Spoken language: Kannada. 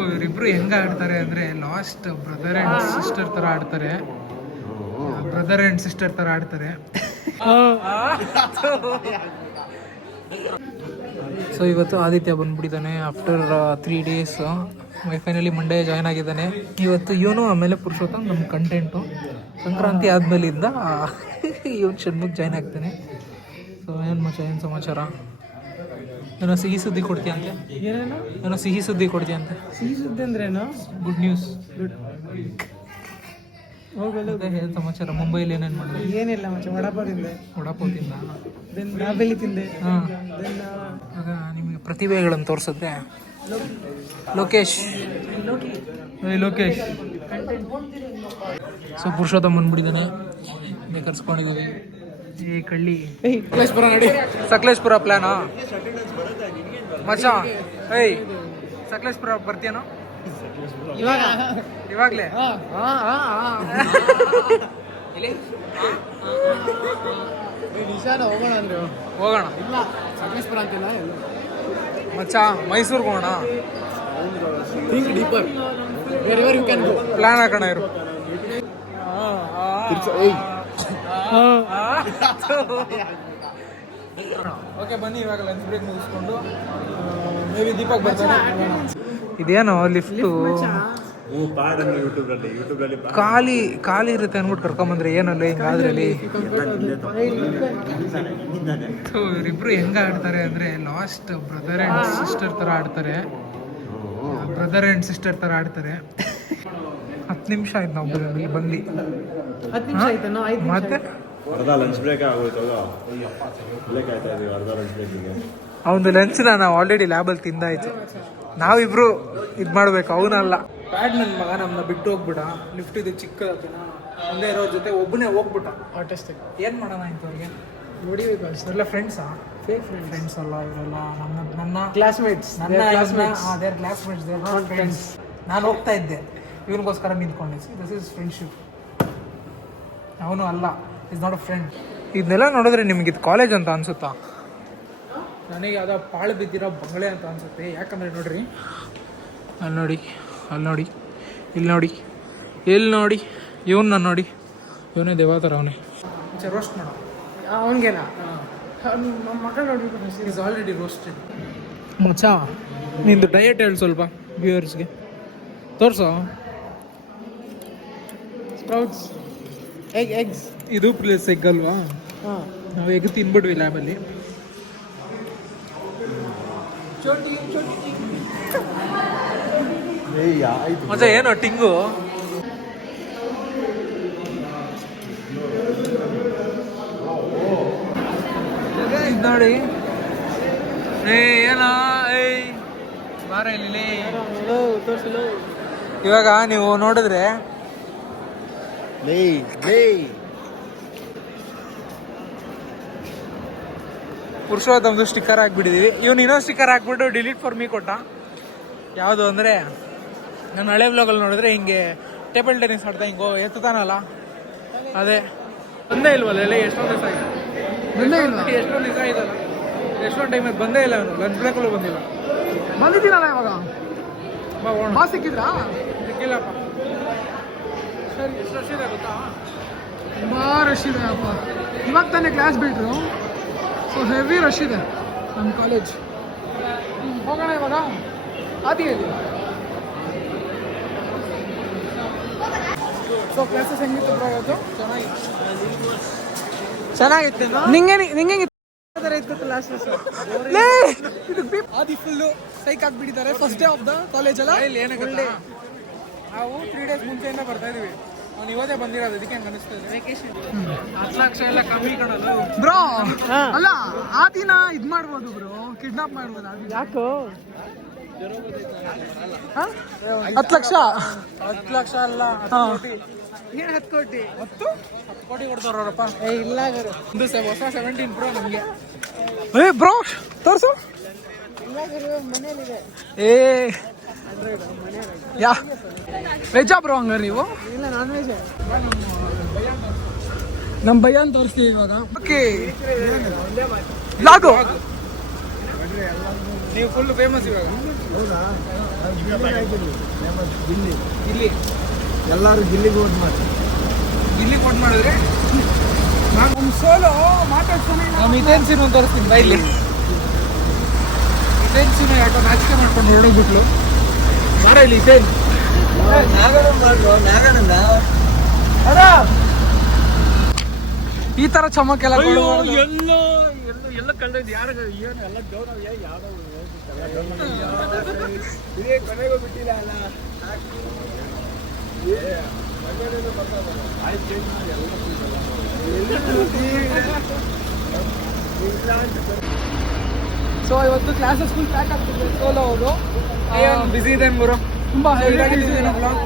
ಇವರಿಬ್ರು ಹೆಂಗ ಆಡ್ತಾರೆ ಅಂದ್ರೆ ಲಾಸ್ಟ್ ಬ್ರದರ್ ಅಂಡ್ ಸಿಸ್ಟರ್ ತರ ಆಡ್ತಾರೆ. ಬ್ರದರ್ ಅಂಡ್ ಸಿಸ್ಟರ್ ತರ ಆಡ್ತಾರೆ. ಸೊ ಇವತ್ತು ಆದಿತ್ಯ ಬಂದ್ಬಿಟ್ಟಿದ್ದಾನೆ after 3 days. Finally Monday join ಆಗಿದ್ದಾನೆ. ಇವತ್ತು ಇವನು ಆಮೇಲೆ ಪುರುಷೋತ್ತಮ್ ನಮ್ಮ ಕಂಟೆಂಟು. ಸಂಕ್ರಾಂತಿ ಆದ್ಮೇಲಿಂದ ಇವನು ಷಣ್ಮುಖ್ ಜಾಯ್ನ್ ಆಗ್ತಾನೆ. ಸೊ ಏನು ಮಚ್ಚ, ಏನು ಸಮಾಚಾರ? ಏನೋ ಸಿಹಿ ಸುದ್ದಿ ಕೊಡ್ತೀಯಂತೆ. ಏನೋ ಸಿಹಿ ಸುದ್ದಿ ಕೊಡ್ತೀಯಂತೆ. ಸಿಹಿ ಸುದ್ದಿ ಅಂದ್ರೇನು? Good news. ಹೋಗಲ್ಲ. ಏನು ಸಮಾಚಾರ? ಮುಂಬೈಲಿ ಏನೇನು ಮಾಡಿದೆ? ಏನಿಲ್ಲ ಮಚ್ಚ, ವಡಾಪಾವ್ ತಿಂದೆ. ವಡಾಪಾವ್ ತಿಂದ? ದಾಬೇಲಿ ತಿಂದೆ. ಹಾಂ. ಆಗ ನಿಮಗೆ ಪ್ರತಿಭೆಗಳನ್ನು ತೋರಿಸಿದ್ರೆ ಲೋಕೇಶ್. ಸೊ ಪುರುಷೋತ್ತಮ್ ಬಂದ್ಬಿಟ್ಟಿದ್ದಾನೆ. ಕರ್ಸ್ಕೊಂಡಿದ್ದೀವಿ. ಈ ಕಳ್ಳಿ ಸಕಲೇಶ್ಪುರ ನೋಡಿ. ಸಕಲೇಶ್ಪುರ ಪ್ಲಾನಾ ಮಚ್ಚ? ಏಯ್ ಸಕಲೇಶ್ಪುರ ಬರ್ತೀಯನೋ ಇವಾಗಲೇ? ಹೋಗೋಣ ಅಂದ್ರೆ ಹೋಗೋಣ. ಇಲ್ಲ ಸಕಲೇಶ್ಪುರ ಅಂತಿಲ್ಲ ಮಚ್ಚ, ಮೈಸೂರ್ಗೆ ಹೋಗೋಣ. Think deeper, wherever you can go. Plan ಹಾಕೋಣ ಇರು. ಓಕೆ ಬನ್ನಿ, ಇವಾಗ ಲಂಚ್ ಬ್ರೇಕ್ ಮುಗಿಸ್ಕೊಂಡು ಮೇ ಬಿ ದೀಪಕ್ ಬರ್ತಾನೆ. ಇದೇನೋ ಲಿಫ್ಟು ಖಾಲಿ ಇರುತ್ತೆ ಅಂದ್ಬಿಟ್ಟು ಕರ್ಕೊಂಬಂದ್ರೆ ಏನಲ್ಲ ಹಿಂಗಾದ್ರಲ್ಲಿ. ಇವರಿಬ್ರು ಹೆಂಗ ಆಡ್ತಾರೆ ಅಂದ್ರೆ ಲಾಸ್ಟ್ ಬ್ರದರ್ ಅಂಡ್ ಸಿಸ್ಟರ್ ತರ ಆಡ್ತಾರೆ. 10 ನಿಮಿಷ ಆಯ್ತು ನಾವು ಬಂದು. 10 ನಿಮಿಷ ಆಯ್ತಾ? ಮತ್ತೆ ಅರ್ಧ ಲಂಚ್ ಬ್ರೇಕ್ ಆಗೋಯ್ತು. ಅರ್ಧ ಲಂಚ್ ಬ್ರೇಕಿಗೆ ಅವನು ಲಂಚ್ನ ನಾವು ಆಲ್ರೆಡಿ ಲ್ಯಾಬಲ್ಲಿ ತಿಂದಾಯ್ತು. ನಾವಿಬ್ರು ಇದು ಮಾಡಬೇಕು, ಅವನಲ್ಲ. ಪ್ಯಾಡ್ ನನ್ನ ಮಗ ನಮ್ಮನ್ನ ಬಿಟ್ಟು ಹೋಗ್ಬಿಡ. ಲಿಫ್ಟ್ ಇದು ಚಿಕ್ಕದತ್ತೇನ, ಒಂದೇ ಇರೋ ಜೊತೆ ಒಬ್ಬನೇ ಹೋಗ್ಬಿಟ್ಟ. ಆರ್ಟಿಸ್ಟಿಕ್ ಏನು ಮಾಡೋಣ ಇಂಥವ್ರಿಗೆ? ನೋಡಿಬೇಕು ಅಷ್ಟೇ. ಇವರೆಲ್ಲ ಫ್ರೆಂಡ್ಸಾ? ಫೇಕ್ ಫ್ರೆಂಡ್ಸ್ ಅಲ್ಲ ಇವರೆಲ್ಲ, ನನ್ನ classmates. They're classmates, they're not friends. ನಾನು ಹೋಗ್ತಾ ಇದ್ದೆ, ಇವನಿಗೋಸ್ಕರ ನಿಂತ್ಕೊಂಡೆ. This is friendship. ಅವನು ಅಲ್ಲ, ಇಸ್ ನಾಟ್ ಅ ಫ್ರೆಂಡ್. ಇದನ್ನೆಲ್ಲ ನೋಡಿದ್ರೆ ನಿಮ್ಗೆ ಇದು ಕಾಲೇಜ್ ಅಂತ ಅನ್ಸುತ್ತಾ? ನನಗೆ ಯಾವುದೋ ಪಾಳು ಬಿದ್ದಿರೋ ಬಂಗಲೆ ಅಂತ ಅನ್ಸುತ್ತೆ. ಯಾಕಂದರೆ ನೋಡ್ರಿ, ಅಲ್ಲಿ ನೋಡಿ, ಇಲ್ಲಿ ನೋಡಿ, ಇವನ್ನ ನೋಡಿ, ಇವನೇ ದೇವಾತರ. ಅವನೇ ರೋಸ್ಟ್ ಮಾಡೋ ಅವನಿಗೇನಾ? ನಮ್ಮ ಮಕ್ಕಳು ನೋಡ್ಬೇಕು. Is already roasted. ಮಚ್ಚ, ನಿಂದು ಡಯಟ್ ಹೇಳಿ ಸ್ವಲ್ಪ ವ್ಯೂವರ್ಸ್ಗೆ ತೋರಿಸೋ. Sprouts, eggs. ಇದು ಪ್ಲೇಸ್ ಎಗ್ ಅಲ್ವಾ? ಹಾಂ, ನಾವು ಎಗ್ ತಿನ್ಬಿಟ್ವಿ ಲ್ಯಾಬಲ್ಲಿ. ಮಚ್ಚ ಏನೋ ಟಿಂಗು. ಇದು ನೋಡಿ ಏನ, ಬಾರ ಇಲ್ಲಿ. ಇವಾಗ ನೀವು ನೋಡಿದ್ರೆ ಪುರುಷೋತ್ತಮ್ದು ಸ್ಟಿಕ್ಕರ್ ಹಾಕ್ಬಿಟ್ಟಿದೀವಿ. ಇವನು ಇನ್ನೊಂದು ಸ್ಟಿಕ್ಕರ್ ಹಾಕ್ಬಿಟ್ಟು ಡಿಲೀಟ್ ಫಾರ್ ಮೀ ಕೊಟ್ಟ. ಯಾವುದು ಅಂದರೆ, ನಾನು ಹಳೆ ಬ್ಲಾಗಲ್ಲಿ ನೋಡಿದ್ರೆ ಹಿಂಗೆ ಟೇಬಲ್ ಟೆನ್ನಿಸ್ ಆಡ್ತಾ ಹಿಂಗೋ ಎತ್ತಾನಲ್ಲ, ಅದೇ. ಬಂದೇ ಇಲ್ವಲ್ಲ ಎಲ್ಲ? ಎಷ್ಟೊಂದು ದಿವಸ ಆಗಿದೆ. ಎಷ್ಟೊಂದು ದಿವಸ ಆಯ್ತಲ್ಲ, ಎಷ್ಟೊಂದು ಟೈಮ್ ಬಂದೇ ಇಲ್ಲ. ಅವನು ಲಂಚ್ ಬ್ರೇಕಲ್ಲೂ ಬಂದಿಲ್ಲ. ಬಂದಿದ್ದೀನಲ್ಲ ಇವಾಗ. ಬಾ ಸಿಕ್ಕಿದ್ರಾ? ಸಿಕ್ಕಿಲ್ಲಪ್ಪ. ಸರಿ, ಎಷ್ಟು ವರ್ಷ ಇದೆ ಗೊತ್ತಾ? ತುಂಬ ರಶ್ ಇದೆ ಅಪ್ಪ. ಇವಾಗ ತಾನೇ ಕ್ಲಾಸ್ ಬಿಟ್ರು, ಸೊ ಹೆವಿ ರಶ್ ಇದೆ ನಮ್ಮ ಕಾಲೇಜ್. ಹೋಗೋಣ ಇವಾಗ. ಆದಿಯಲ್ಲಿ ಸೊ ಕ್ಲಾಸಸ್ ಹೆಂಗಿತ್ತು ಬ್ರೋ ಇವತ್ತು? ಚೆನ್ನಾಗಿತ್ತು. ನಿಂಗೆ ಆದಿ ಫುಲ್ಲು ಸೈಕ್ ಆಗಿಬಿಟ್ಟಿದ್ದಾರೆ. First day of the college ಅಲ್ಲ. ಇಲ್ಲಿ ಏನಾಗುತ್ತೆ, ನಾವು 3 days ಮುಂಚೆಯಿಂದ ಬರ್ತಾ ಇದೀವಿ. ಅವ್ನು ಇವತ್ತೇ ಬಂದಿರೋದು, ಅದಕ್ಕೆ ಹಂಗೆ ಅನಿಸ್ತದೆ. ವೆಕೇಶನ್ 10 ಲಕ್ಷ ಎಲ್ಲ ಕಮ್ಮಿ ಕಣಲ್ಲ ಬ್ರೋ. ಅಲ್ಲ, ಆ ದಿನ ಇದು ಮಾಡ್ಬೋದು ಬ್ರೋ, ಕಿಡ್ನಾಪ್ ಮಾಡ್ಬೋದು. ಯಾಕೋ 10 ಲಕ್ಷ? 10 ಲಕ್ಷ ಅಲ್ಲ, 10 ಕೋಟಿ. ಏನು 10 ಕೋಟಿ? 10 ಕೋಟಿ ಕೊಡ್ತಾರಪ್ಪ. ಇಲ್ಲ ಗುರು, ಒಂದು ಹೊಸ 17 Pro ನಮಗೆ. ಬ್ರೋ ತೋರ್ಸು. ಮನೇಲಿದೆ. ಯಾ ವೆಜ್ಜಾ ಬ್ರೋ ಹಂಗಾರೆ ನೀವು? ಇಲ್ಲ, ನಾನ್ ವೆಜ್. ನಮ್ಮ ಭಯ್ಯನ್ ತೋರಿಸ್ತೀವಿ ಇವಾಗ. ಓಕೆ, ಲಾಗು ನೀವು ಫುಲ್ ಫೇಮಸ್ ಇವಾಗ. ಗಿಲ್ಲಿ ಇಲ್ಲಿ ಎಲ್ಲರೂ ಗಿಲ್ಲಿಗೆ ಓಟ್ ಮಾಡಿ. ಇಲ್ಲಿ ಕೊಟ್ಟು ಮಾಡಿದ್ರೆ ನಮ್ಮ ಸೋಲು ಮಾತಾಡ್ತಾನೆ. ನಾನು ಇದೇನು ಸೀನು ಅಂತ ತೋರಿಸ್ತೀನಿ ಬಾ ಇಲ್ಲಿ. ಇದೇನು ಸೀನು ಯಾಕೋ ನಾಚಿಕೆ ಮಾಡ್ಕೊಂಡು ಹೊರಡೋಗ್ಬಿಟ್ಲು. ಬಾರ ಇಲ್ಲಿ ಇದೇನು ಈ ತರ ಚಮಕೆಲ್ಲ ಎಲ್ಲ ಕಳೆದ ಯಾರು ಏನು ಎಲ್ಲ ಗೌರವ ಯಾರೋ ಕೊನೆಗೂ ಬಿಟ್ಟಿಲ್ಲ ಅಲ್ಲ. ಸೊ ಇವತ್ತು ಕ್ಲಾಸಸ್ ಫುಲ್ ಪ್ಯಾಕ್ ಆಗ್ತಿದೆ. ಸೋಲೋ ಅವರು ಬಿಸಿ ಇದೆ ಗುರು. ತುಂಬಾ ಇದಾಗಿದ್ದೀವಿ ನಾವು vlog.